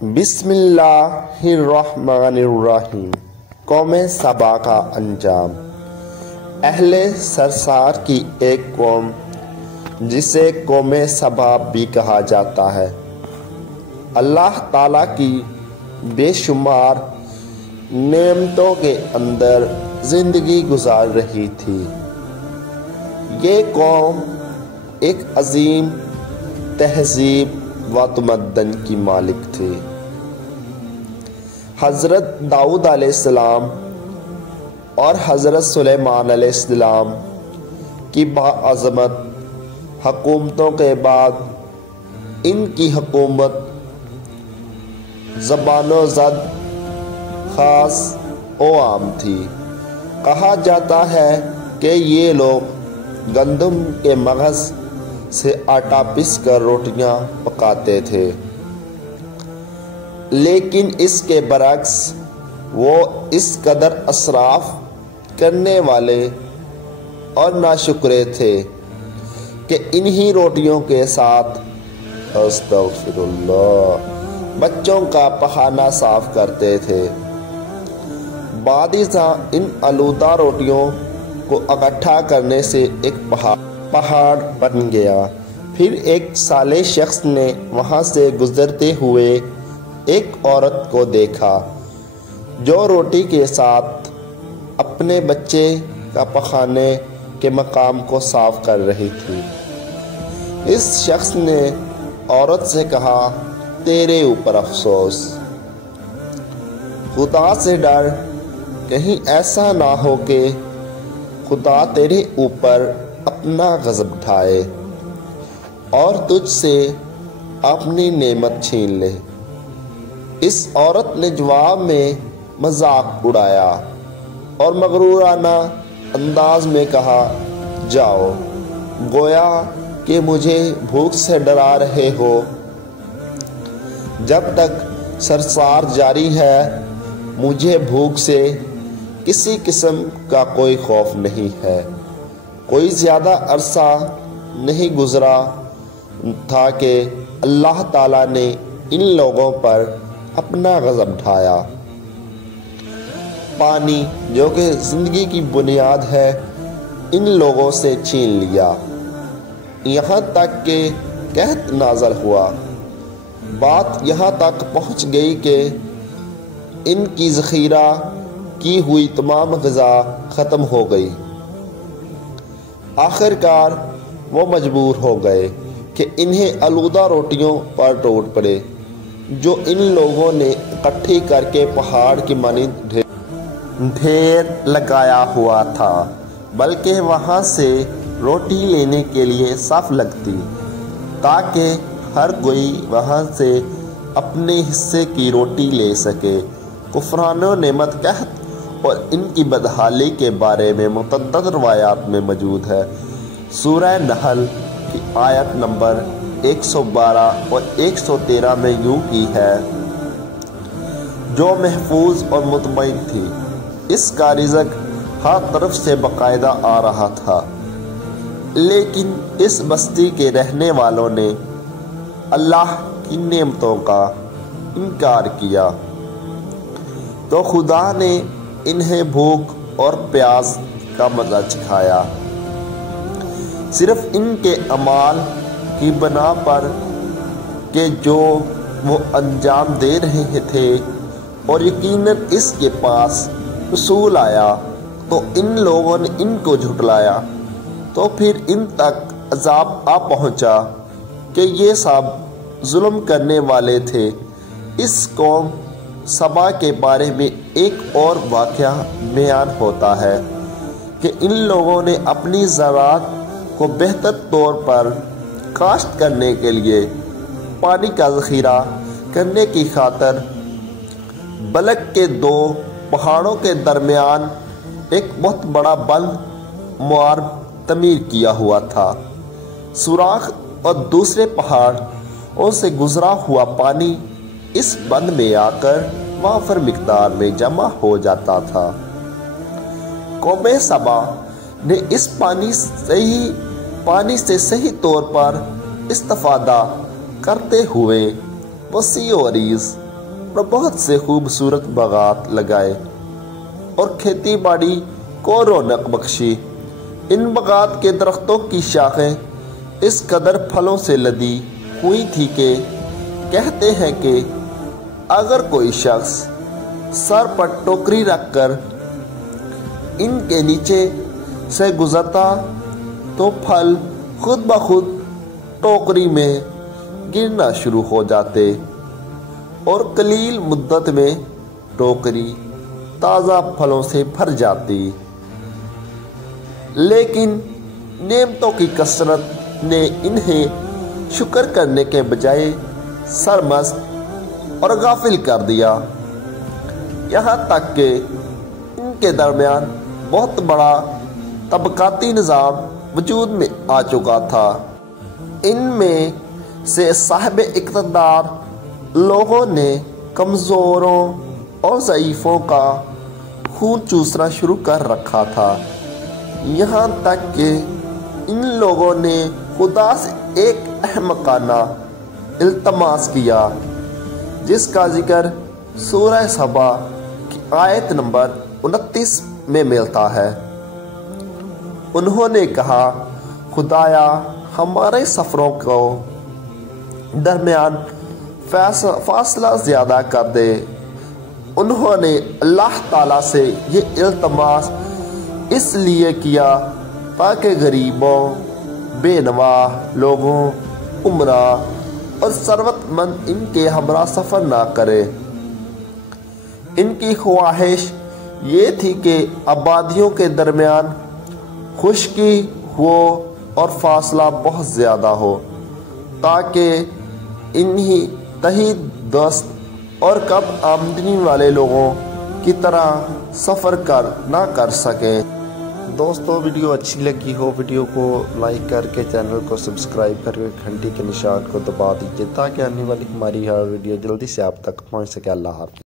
بسم اللہ الرحمن الرحیم۔ قوم سبا کا انجام۔ اہل سرسار کی ایک قوم جسے قوم سبا بھی کہا جاتا ہے، اللہ تعالیٰ کی بے شمار نعمتوں کے اندر زندگی گزار رہی تھی۔ یہ قوم ایک عظیم تہذیب و تمدن کی مالک تھی۔ حضرت داؤد علیہ السلام اور حضرت سلیمان علیہ السلام کی باعظمت حکومتوں کے بعد ان کی حکومت زبان و زد خاص و عام تھی۔ کہا جاتا ہے کہ یہ لوگ گندم کے مغز سے آٹا پس کر روٹیاں پکاتے تھے، لیکن اس کے برعکس وہ اس قدر اسراف کرنے والے اور ناشکرے تھے کہ انہی روٹیوں کے ساتھ استغفر اللہ بچوں کا پخانہ صاف کرتے تھے۔ بعد ازاں ان آلودہ روٹیوں کو اکٹھا کرنے سے ایک پہاڑ بن گیا۔ پھر ایک صالح شخص نے وہاں سے گزرتے ہوئے ایک عورت کو دیکھا جو روٹی کے ساتھ اپنے بچے کا پخانے کے مقام کو صاف کر رہی تھی۔ اس شخص نے عورت سے کہا، تیرے اوپر افسوس، خدا سے ڈر، کہیں ایسا نہ ہو کہ خدا تیرے اوپر اپنا غضب ڈھائے اور تجھ سے اپنی نعمت چھین لے۔ اس عورت نے جواب میں مذاق اڑایا اور مغرورانہ انداز میں کہا، جاؤ، گویا کہ مجھے بھوک سے ڈرا رہے ہو۔ جب تک سرسار جاری ہے مجھے بھوک سے کسی قسم کا کوئی خوف نہیں ہے۔ کوئی زیادہ عرصہ نہیں گزرا تھا کہ اللہ تعالیٰ نے ان لوگوں پر اپنا غضب ڈھایا۔ پانی جو کہ زندگی کی بنیاد ہے ان لوگوں سے چھین لیا، یہاں تک کہ قحط نازل ہوا۔ بات یہاں تک پہنچ گئی کہ ان کی ذخیرہ کی ہوئی تمام غذا ختم ہو گئی۔ آخر کار وہ مجبور ہو گئے کہ انہیں آلودہ روٹیوں پر ٹوٹ پڑے جو ان لوگوں نے اکٹھی کر کے پہاڑ کی مانند ڈھیر لگایا ہوا تھا، بلکہ وہاں سے روٹی لینے کے لیے صف لگتی تاکہ ہر کوئی وہاں سے اپنے حصے کی روٹی لے سکے۔ کفران و نعمت، قحط اور ان کی بدحالی کے بارے میں متعدد روایات میں موجود ہے۔ سورہ نحل کی آیت نمبر 112 اور 113 میں یوں کی ہے، جو محفوظ اور مطمئن تھی، اس کا رزق ہر طرف سے باقاعدہ آ رہا تھا، لیکن اس بستی کے رہنے والوں نے اللہ کی نعمتوں کا انکار کیا تو خدا نے انہیں بھوک اور پیاس کا مزہ چکھایا، صرف ان کے اعمال کی بنا پر کہ جو وہ انجام دے رہے تھے، اور یقیناً اس کے پاس رسول آیا تو ان لوگوں نے ان کو جھٹلایا، تو پھر ان تک عذاب آ پہنچا کہ یہ سب ظلم کرنے والے تھے۔ اس قوم سبا کے بارے میں ایک اور واقعہ بیان ہوتا ہے کہ ان لوگوں نے اپنی زراعت کو بہتر طور پر کاشت کرنے کے لیے پانی کا ذخیرہ کرنے کی خاطر بلک کے 2 پہاڑوں کے درمیان ایک بہت بڑا بند معار تعمیر کیا ہوا تھا۔ سوراخ اور دوسرے پہاڑوں سے گزرا ہوا پانی اس بند میں آ کر وافر مقدار میں جمع ہو جاتا تھا۔ قوم سبا نے اس پانی سے صحیح طور پر استفادہ کرتے ہوئے وسیع و عریض اور بہت سے خوبصورت باغات لگائے اور کھیتی باڑی کو رونق بخشی۔ ان باغات کے درختوں کی شاخیں اس قدر پھلوں سے لدی ہوئی تھی کہ کہتے ہیں کہ اگر کوئی شخص سر پر ٹوکری رکھ کر ان کے نیچے سے گزرتا تو پھل خود بخود ٹوکری میں گرنا شروع ہو جاتے اور قلیل مدت میں ٹوکری تازہ پھلوں سے بھر جاتی۔ لیکن نعمتوں کی کثرت نے انہیں شکر کرنے کے بجائے سرمست اور غافل کر دیا، یہاں تک کہ ان کے درمیان بہت بڑا طبقاتی نظام وجود میں آ چکا تھا۔ ان میں سے صاحب اقتدار لوگوں نے کمزوروں اور ضعیفوں کا خون چوسنا شروع کر رکھا تھا، یہاں تک کہ ان لوگوں نے خدا سے ایک احمقانہ التماس کیا جس کا ذکر سورہ سبا کی آیت نمبر 29 میں ملتا ہے۔ انہوں نے کہا، خدایا ہمارے سفروں کو درمیان فاصلہ زیادہ کر دے۔ انہوں نے اللہ تعالیٰ سے یہ التماس اس لیے کیا تاکہ غریبوں، بے نواح لوگوں، عمرہ اور ثروت مند ان کے ہمراہ سفر نہ کرے۔ ان کی خواہش یہ تھی کہ آبادیوں کے درمیان خشکی ہو اور فاصلہ بہت زیادہ ہو تاکہ انہی تحت دست اور کم آمدنی والے لوگوں کی طرح سفر نہ کر سکیں۔ دوستو ویڈیو اچھی لگی ہو ویڈیو کو لائک کر کے چینل کو سبسکرائب کر کے گھنٹی کے نشان کو دبا دیجیے تاکہ آنے والی ہماری ہر ویڈیو جلدی سے آپ تک پہنچ سکے۔ اللہ حافظ۔